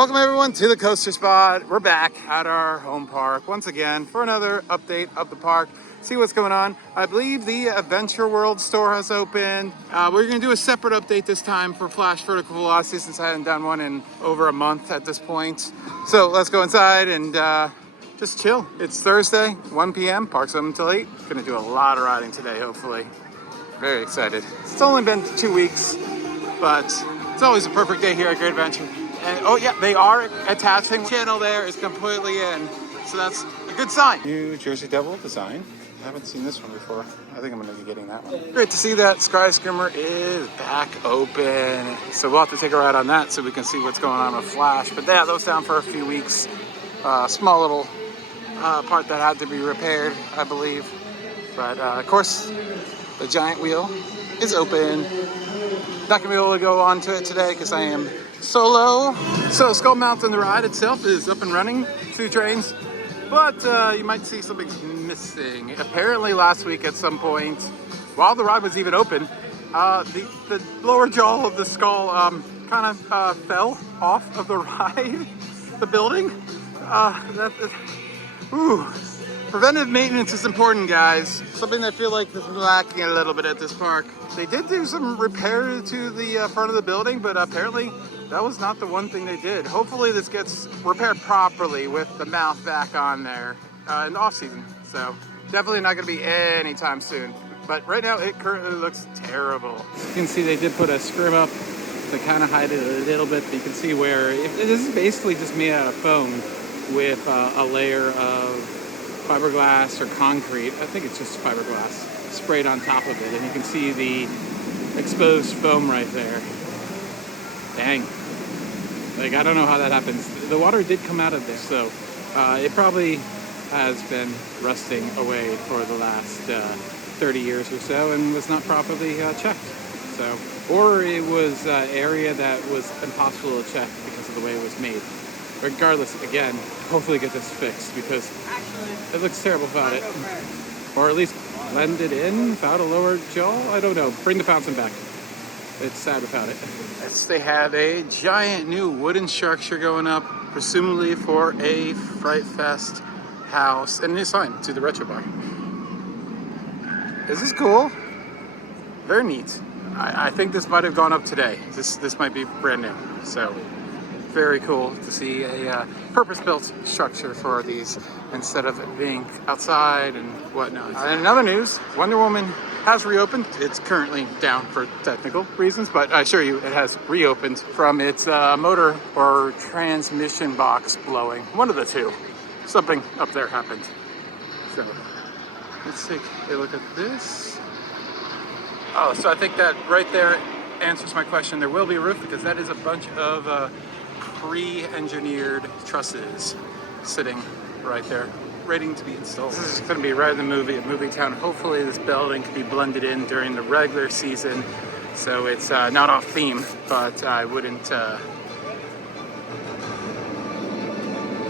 Welcome everyone to the Coaster Spot. We're back at our home park once again for another update of the park. See what's going on. I believe the Adventure World store has opened. We're going to do a separate update this time for Flash Vertical Velocity since I hadn't done one in over a month at this point. So let's go inside and just chill. It's Thursday, 1 p.m. Park's open until 8. Gonna do a lot of riding today, hopefully. Very excited. It's only been 2 weeks, but it's always a perfect day here at Great Adventure. And oh yeah, they are attaching. The channel there is completely in, so that's a good sign. New Jersey Devil design. I haven't seen this one before. I think I'm gonna be getting that one. Great to see that Sky Skimmer is back open. So we'll have to take a ride on that so we can see what's going on with Flash. But yeah, those down for a few weeks. Small little part that had to be repaired, I believe. But of course, the giant wheel is open. Not gonna be able to go onto it today because I am solo. So Skull Mountain, the ride itself is up and running, 2 trains, but you might see something's missing. Apparently last week at some point, while the ride was even open, the lower jaw of the skull kind of fell off of the ride, the building. Preventive maintenance is important, guys. Something I feel like is lacking a little bit at this park. They did do some repair to the front of the building, but apparently that was not the one thing they did. Hopefully this gets repaired properly with the mouth back on there in the off season. So definitely not gonna be anytime soon. But right now it currently looks terrible. You can see they did put a scrim up to kind of hide it a little bit. You can see where this is basically just made out of foam with a layer of fiberglass or concrete. I think it's just fiberglass sprayed on top of it, and you can see the exposed foam right there. Dang. Like, I don't know how that happens. The water did come out of there, so it probably has been rusting away for the last 30 years or so and was not properly checked. So, or it was an area that was impossible to check because of the way it was made. Regardless, again, hopefully get this fixed because it looks terrible without it. Or at least blend it in without a lower jaw. I don't know. Bring the fountain back. It's sad without it. Yes, they have a giant new wooden structure going up, presumably for a Fright Fest house, and a new sign to the retro bar. This is cool. Very neat. I think this might have gone up today. This might be brand new. So very cool to see a purpose-built structure for these instead of it being outside and whatnot. And in other news, Wonder Woman has reopened. It's currently down for technical reasons, but I assure you it has reopened from its motor or transmission box blowing. One of the two. Something up there happened. So let's take a look at this. Oh, so I think that right there answers my question. There will be a roof because that is a bunch of pre-engineered trusses sitting right there, waiting to be installed. This is going to be right in the movie town. Hopefully this building can be blended in during the regular season, so it's not off theme, but I wouldn't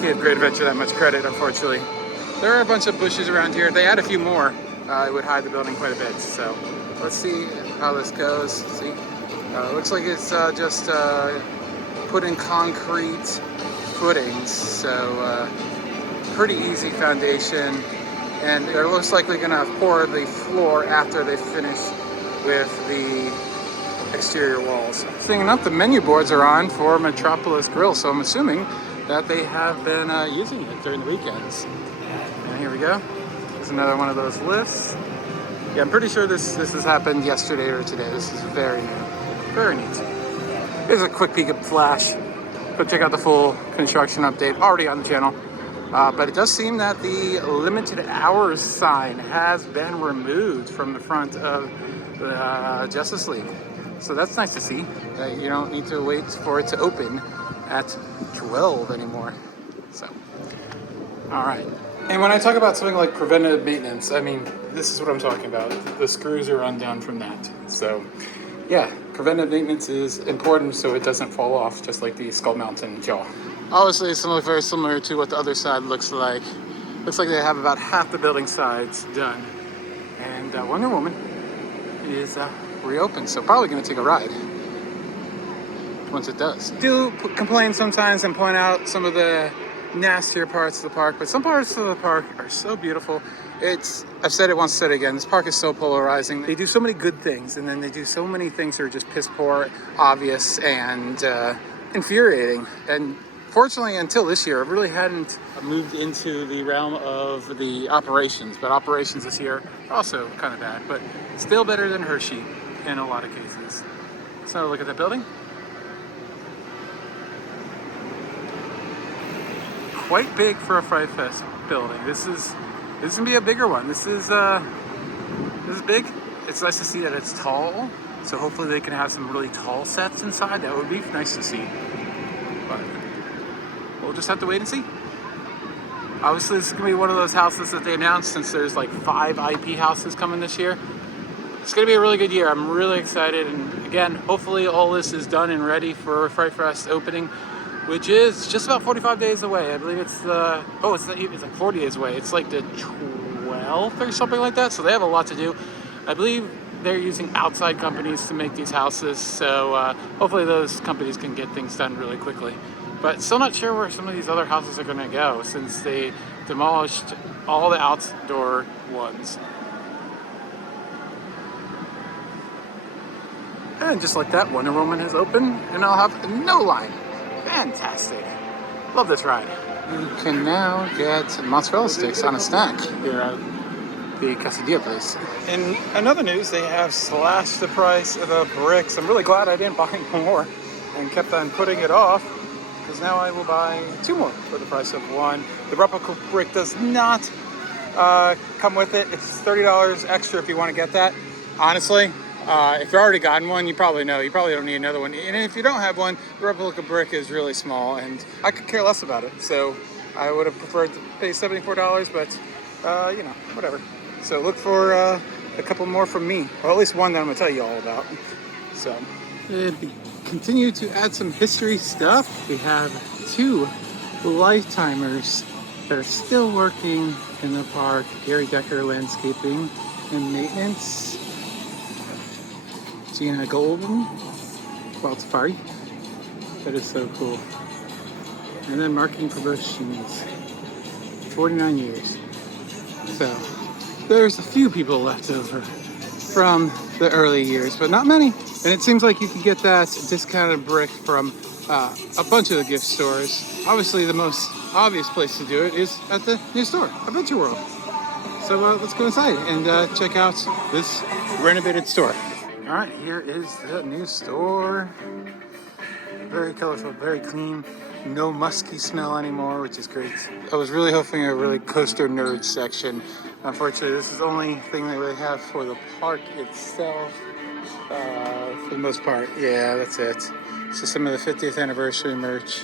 give Great Adventure that much credit, unfortunately. There are a bunch of bushes around here. They add a few more. It would hide the building quite a bit, so let's see how this goes. See, looks like it's just put in concrete footings, so pretty easy foundation, and they're most likely going to pour the floor after they finish with the exterior walls. Seeing enough, the menu boards are on for Metropolis Grill, so I'm assuming that they have been using it during the weekends. And here we go. There's another one of those lifts. Yeah, I'm pretty sure this has happened yesterday or today. This is very new. Very neat. Here's a quick peek at Flash. Go check out the full construction update already on the channel. But it does seem that the limited hours sign has been removed from the front of the Justice League. So that's nice to see. You don't need to wait for it to open at 12 anymore. So, all right. And when I talk about something like preventative maintenance, I mean, this is what I'm talking about. The screws are undone from that. So, yeah, preventive maintenance is important so it doesn't fall off, just like the Skull Mountain jaw. Obviously, it's very similar to what the other side looks like. Looks like they have about half the building sides done. And Wonder Woman is reopened, so probably going to take a ride. once it does. Do complain sometimes and point out some of the nastier parts of the park, but some parts of the park are so beautiful. I've said it once, said it again, this park is so polarizing. They do so many good things, and then they do so many things that are just piss poor, obvious, and infuriating. And fortunately, until this year, I really hadn't moved into the realm of the operations, but operations this year are also kind of bad, but still better than Hershey in a lot of cases. So look at that building. Quite big for a Fright Fest building. This is gonna be a bigger one. This is big. It's nice to see that it's tall. So hopefully they can have some really tall sets inside. That would be nice to see. But we'll just have to wait and see. Obviously, this is gonna be one of those houses that they announced, since there's like 5 IP houses coming this year. It's gonna be a really good year. I'm really excited. And again, hopefully all this is done and ready for Fright Fest opening, which is just about 45 days away. I believe it's like 40 days away. It's like the 12th or something like that. So they have a lot to do. I believe they're using outside companies to make these houses. So hopefully those companies can get things done really quickly. But still not sure where some of these other houses are gonna go, since they demolished all the outdoor ones. And just like that, Wonder Woman has opened, and I'll have no line. Fantastic. Love this ride. You can now get mozzarella sticks on a snack here at the quesadilla place. In another news, they have slashed the price of the bricks. I'm really glad I didn't buy more and kept on putting it off, because now I will buy 2 more for the price of 1. The replica brick does not come with it. It's $30 extra if you want to get that. Honestly, if you've already gotten one, you probably know. You probably don't need another one. And if you don't have one, the replica brick is really small, and I could care less about it. So I would have preferred to pay $74, but you know, whatever. So look for a couple more from me. Well, at least one that I'm gonna tell you all about. So continue to add some history stuff. We have 2 lifetimers that are still working in the park. Gary Decker Landscaping and Maintenance. Gina Golden, Wild Safari. That is so cool. And then Marketing Promotions, 49 years. So there's a few people left over from the early years, but not many. And it seems like you can get that discounted brick from a bunch of the gift stores. Obviously, the most obvious place to do it is at the new store, Adventure World. So let's go inside and check out this renovated store. All right, here is the new store. Very colorful, very clean. No musky smell anymore, which is great. I was really hoping a really coaster nerd section. Unfortunately, this is the only thing they really have for the park itself. For the most part, yeah, that's it. So some of the 50th anniversary merch.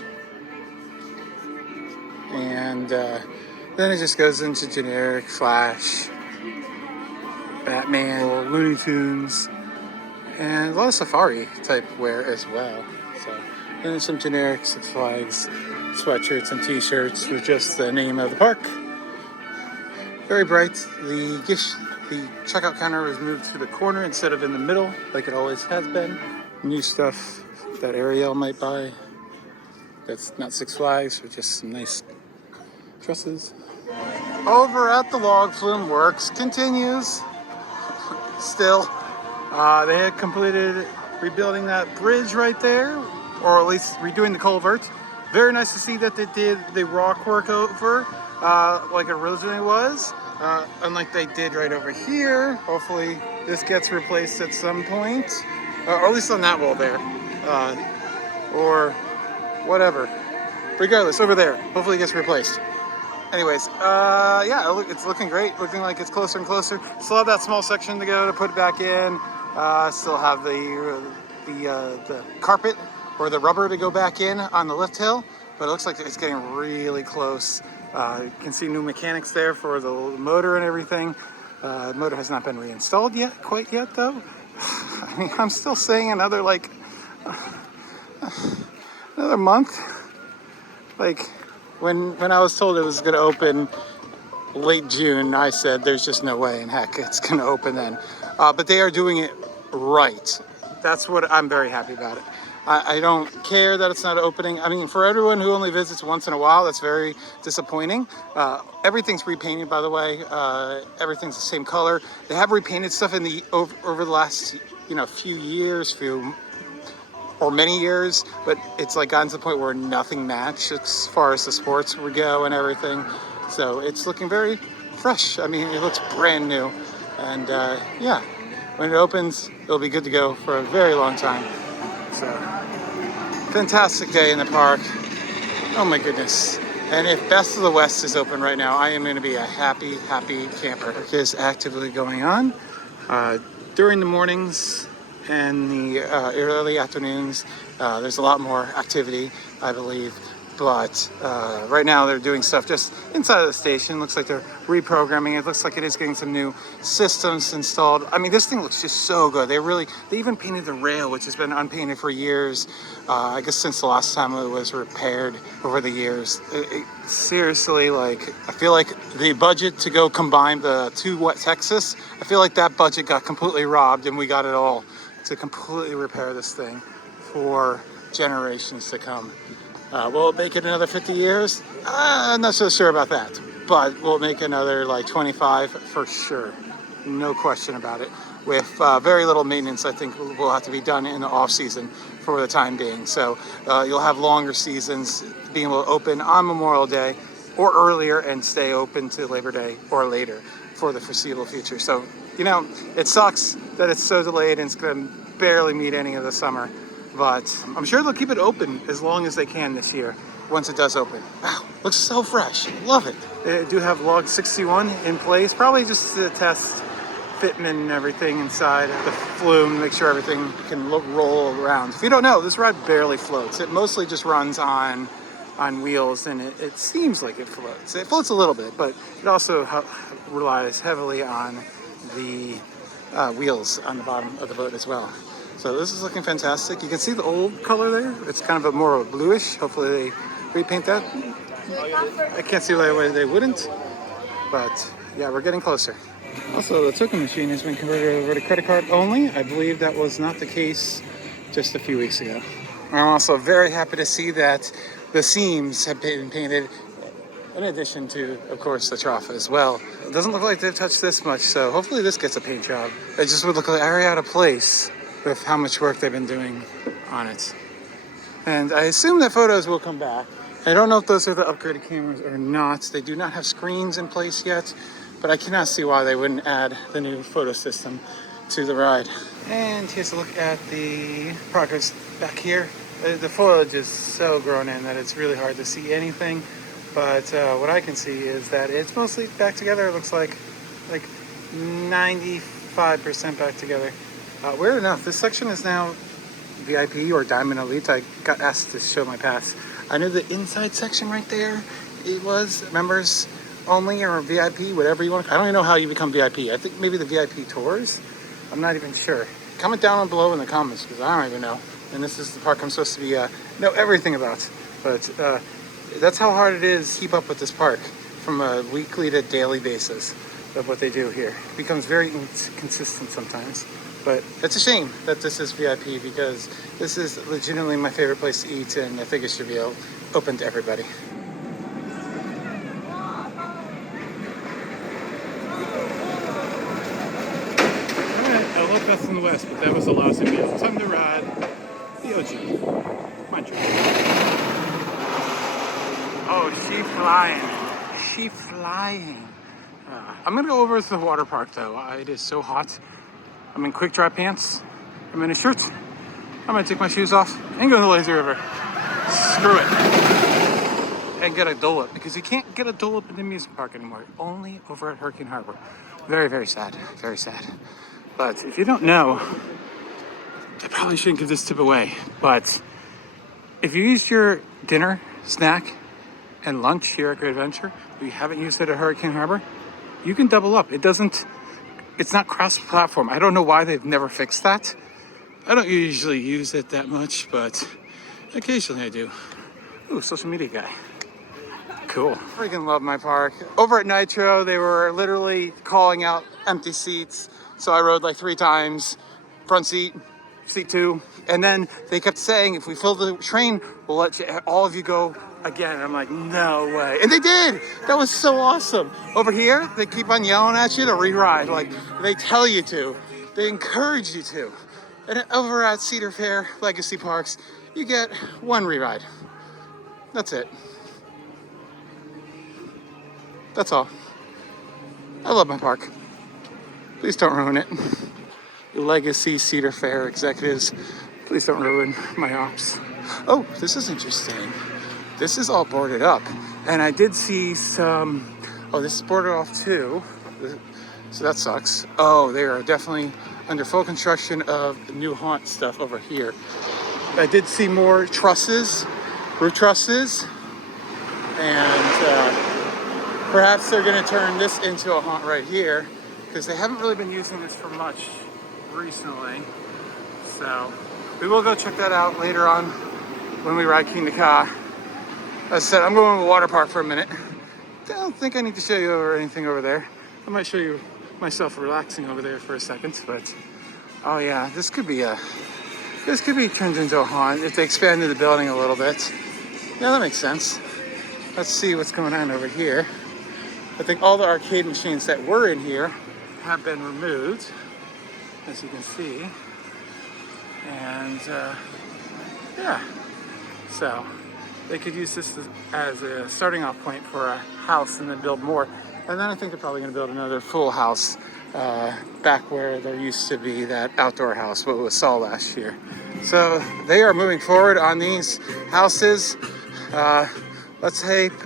And then it just goes into generic Flash, Batman, Looney Tunes, and a lot of safari type wear as well. So then some generic Six Flags sweatshirts and t-shirts with just the name of the park. Very bright. The checkout counter was moved to the corner instead of in the middle like it always has been. New stuff that Ariel might buy. That's not Six Flags, but just some nice dresses. Over at the log flume, works continues. Still. They had completed rebuilding that bridge right there, or at least redoing the culvert. Very nice to see that they did the rock work over like it originally was, unlike they did right over here. Hopefully this gets replaced at some point, or at least on that wall there, or whatever. Regardless, over there, hopefully it gets replaced. Anyways, yeah, it's looking great. Looking like it's closer and closer. Still have that small section to go to put it back in. Still have the carpet or the rubber to go back in on the lift hill, but it looks like it's getting really close. You can see new mechanics there for the motor and everything. The motor has not been reinstalled quite yet though. I mean, I'm still saying another month. Like when I was told it was going to open late June, I said there's just no way in heck it's going to open then. But they are doing it right. That's what I'm very happy about it. I don't care that it's not opening. I mean, for everyone who only visits once in a while, that's very disappointing. Everything's repainted, by the way. Everything's the same color. They have repainted stuff in the over the last few years, or many years, but it's like gotten to the point where nothing matched as far as the sports would go and everything. So it's looking very fresh. I mean, it looks brand new, and yeah, when it opens, it'll be good to go for a very long time. So, fantastic day in the park. Oh my goodness. And if Best of the West is open right now, I am going to be a happy, happy camper. Work is actively going on during the mornings and the early afternoons. There's a lot more activity, I believe. But right now they're doing stuff just inside of the station. Looks like they're reprogramming. It looks like it is getting some new systems installed. I mean, this thing looks just so good. They even painted the rail, which has been unpainted for years. I guess since the last time it was repaired over the years. Seriously, like, I feel like the budget to go combine the two Texas, I feel like that budget got completely robbed, and we got it all to completely repair this thing for generations to come. Will it make it another 50 years? I'm not so sure about that, but will it make another like 25 for sure? No question about it. With very little maintenance, I think will have to be done in the off season for the time being. So you'll have longer seasons, being able to open on Memorial Day or earlier and stay open to Labor Day or later for the foreseeable future. So, it sucks that it's so delayed and it's going to barely meet any of the summer. But I'm sure they'll keep it open as long as they can this year, once it does open. Wow, looks so fresh. Love it. They do have log 61 in place, probably just to test fitment and everything inside the Flume, make sure everything can roll around. If you don't know, this ride barely floats. It mostly just runs on wheels, and it seems like it floats. It floats a little bit, but it also relies heavily on the wheels on the bottom of the boat as well. So this is looking fantastic. You can see the old color there. It's kind of more of a bluish. Hopefully they repaint that. I can't see why they wouldn't, but yeah, we're getting closer. Also, the token machine has been converted over to credit card only. I believe that was not the case just a few weeks ago. I'm also very happy to see that the seams have been painted, in addition to, of course, the trough as well. It doesn't look like they've touched this much, so hopefully this gets a paint job. It just would look very out of place with how much work they've been doing on it. And I assume that photos will come back. I don't know if those are the upgraded cameras or not. They do not have screens in place yet, but I cannot see why they wouldn't add the new photo system to the ride. And here's a look at the progress back here. The foliage is so grown in that it's really hard to see anything, but what I can see is that it's mostly back together. It looks like 95% back together. Weird enough, this section is now VIP or Diamond Elite. I got asked to show my pass. I knew the inside section right there, it was members only or VIP, whatever you want. I don't even know how you become VIP. I think maybe the VIP tours. I'm not even sure. Comment down below in the comments because I don't even know. And this is the park I'm supposed to be know everything about. But that's how hard it is to keep up with this park from a weekly to daily basis of what they do here. It becomes very inconsistent sometimes. But it's a shame that this is VIP because this is legitimately my favorite place to eat, and I think it should be open to everybody. Alright, I love Best in the West, but that was a lousy meal. Time to ride the OG. Come on, Drew. Oh, she flying. She flying. I'm going to go over to the water park, though. It is so hot. I'm in quick dry pants. I'm in a shirt. I'm gonna take my shoes off and go to the lazy river. Screw it. And get a Dole Whip, because you can't get a Dole Whip in the amusement park anymore. Only over at Hurricane Harbor. Very, very sad. Very sad. But if you don't know, I probably shouldn't give this tip away. But if you used your dinner, snack, and lunch here at Great Adventure, but you haven't used it at Hurricane Harbor, you can double up. It's not cross-platform. I don't know why they've never fixed that. I don't usually use it that much, but occasionally I do. Ooh, social media guy. Cool. Freaking love my park. Over at Nitro, they were literally calling out empty seats. So I rode like 3 times. Front seat, seat 2, And then they kept saying, if we fill the train, we'll let you, all of you go again. And I'm like, no way. And they did. That was so awesome. Over here, they keep on yelling at you to re-ride. Like, they tell you to. They encourage you to. And over at Cedar Fair Legacy Parks, you get one re-ride. That's it. That's all. I love my park. Please don't ruin it. Legacy Cedar Fair executives, please don't ruin my ops. Oh, this is interesting. This is all boarded up. And I did see some, oh, this is boarded off too. So that sucks. Oh, they are definitely under full construction of new haunt stuff over here. I did see more trusses, roof trusses, and perhaps they're gonna turn this into a haunt right here, because they haven't really been using this for much recently. So we will go check that out later on when we ride King Ka. As I said, I'm going to the water park for a minute. I don't think I need to show you anything over there. I might show you myself relaxing over there for a second, but oh yeah, this could be turned into a haunt if they expanded the building a little bit. Yeah, that makes sense. Let's see what's going on over here. I think all the arcade machines that were in here have been removed, as you can see. And yeah, so they could use this as a starting off point for a house and then build more. And then I think they're probably going to build another full house back where there used to be that outdoor house, what we saw last year. So they are moving forward on these houses. Let's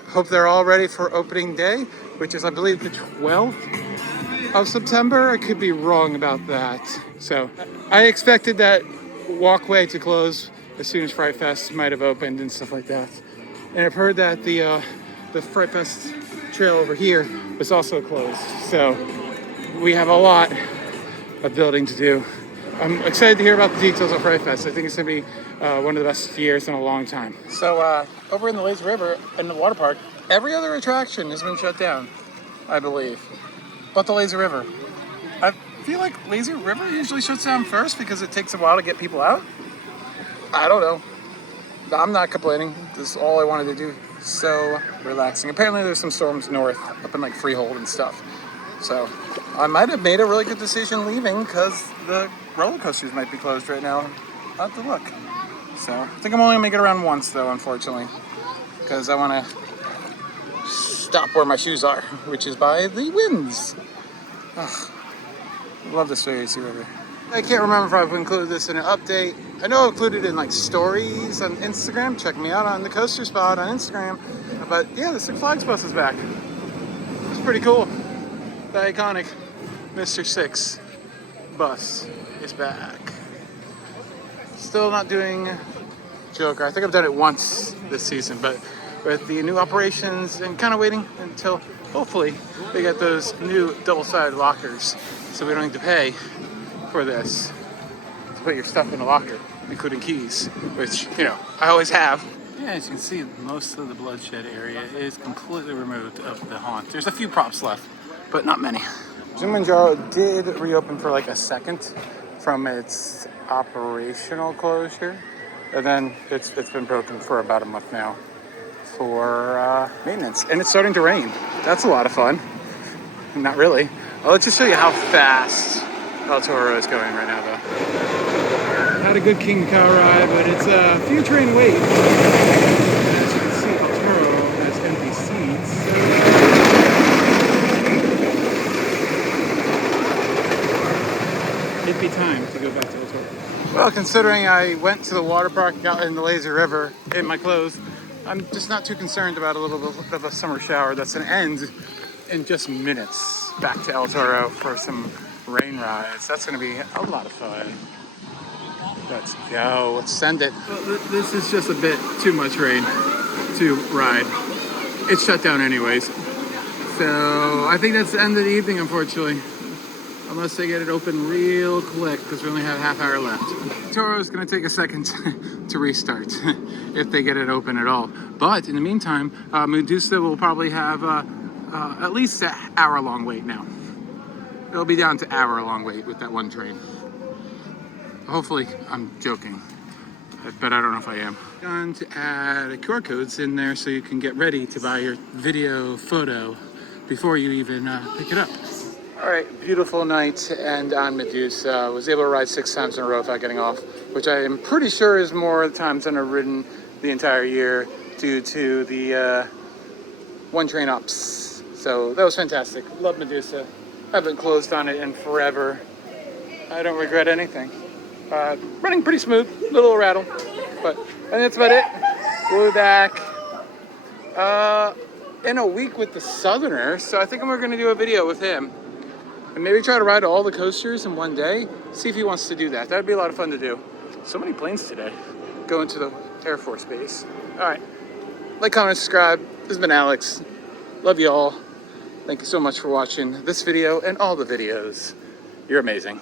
hope they're all ready for opening day, which is, I believe, the 12th of September. I could be wrong about that. So I expected that walkway to close as soon as Fright Fest might have opened and stuff like that. And I've heard that the Fright Fest trail over here was also closed. So we have a lot of building to do. I'm excited to hear about the details of Fright Fest. I think it's going to be one of the best years in a long time. So over in the Lazy River in the water park, every other attraction has been shut down, I believe, but the Lazy River. I feel like Lazy River usually shuts down first because it takes a while to get people out. I don't know. I'm not complaining. This is all I wanted to do. So relaxing. Apparently there's some storms north up in like Freehold and stuff. So I might have made a really good decision leaving because the roller coasters might be closed right now. I'll have to look. So I think I'm only gonna make it around once though, unfortunately, because I want to stop where my shoes are, which is by the winds. Ugh. I love this Lazy River. I can't remember if I've included this in an update. I know I included it in like stories on Instagram. Check me out on the Coaster Spot on Instagram. But yeah, the Six Flags bus is back. It's pretty cool. The iconic Mr. Six bus is back. Still not doing Joker. I think I've done it once this season, but with the new operations and kind of waiting until hopefully they get those new double-sided lockers so we don't need to pay for this to put your stuff in a locker, including keys, which, you know, I always have. Yeah, as you can see, most of the bloodshed area is completely removed of the haunt. There's a few props left, but not many. Kilimanjaro did reopen for like a second from its operational closure, and then it's been broken for about a month now for maintenance, and it's starting to rain. That's a lot of fun. Not really. I'll just show you how fast El Toro is going right now, though. Had a good King Ka ride, but it's a few train wait. As you can see, El Toro has empty seats. It'd be time to go back to El Toro. Well, considering I went to the water park, got in the Lazy River in my clothes, I'm just not too concerned about a little bit of a summer shower that's going to end in just minutes. Back to El Toro for some rain rides. That's going to be a lot of fun. Let's go. Let's send it. Well, this is just a bit too much rain to ride. It's shut down anyways. So I think that's the end of the evening, unfortunately. Unless they get it open real quick, because we only have a half hour left. Toro is going to take a second to restart if they get it open at all. But in the meantime, Medusa will probably have at least an hour-long wait now. It'll be down to hour-long wait with that one train. Hopefully, I'm joking, but I don't know if I am. Going to add QR codes in there so you can get ready to buy your video photo before you even pick it up. All right, beautiful night, and on Medusa. Was able to ride 6 times in a row without getting off, which I am pretty sure is more times than I've ridden the entire year due to the one train ups. So that was fantastic. Love Medusa. Haven't closed on it in forever. I don't regret anything. Running pretty smooth, little rattle, but and that's about it. We'll be back in a week with the Southerner, so I think we're going to do a video with him. And maybe try to ride all the coasters in one day. See if he wants to do that. That'd be a lot of fun to do. So many planes today. Going to the Air Force Base. All right. Like, comment, subscribe. This has been Alex. Love you all. Thank you so much for watching this video and all the videos. You're amazing.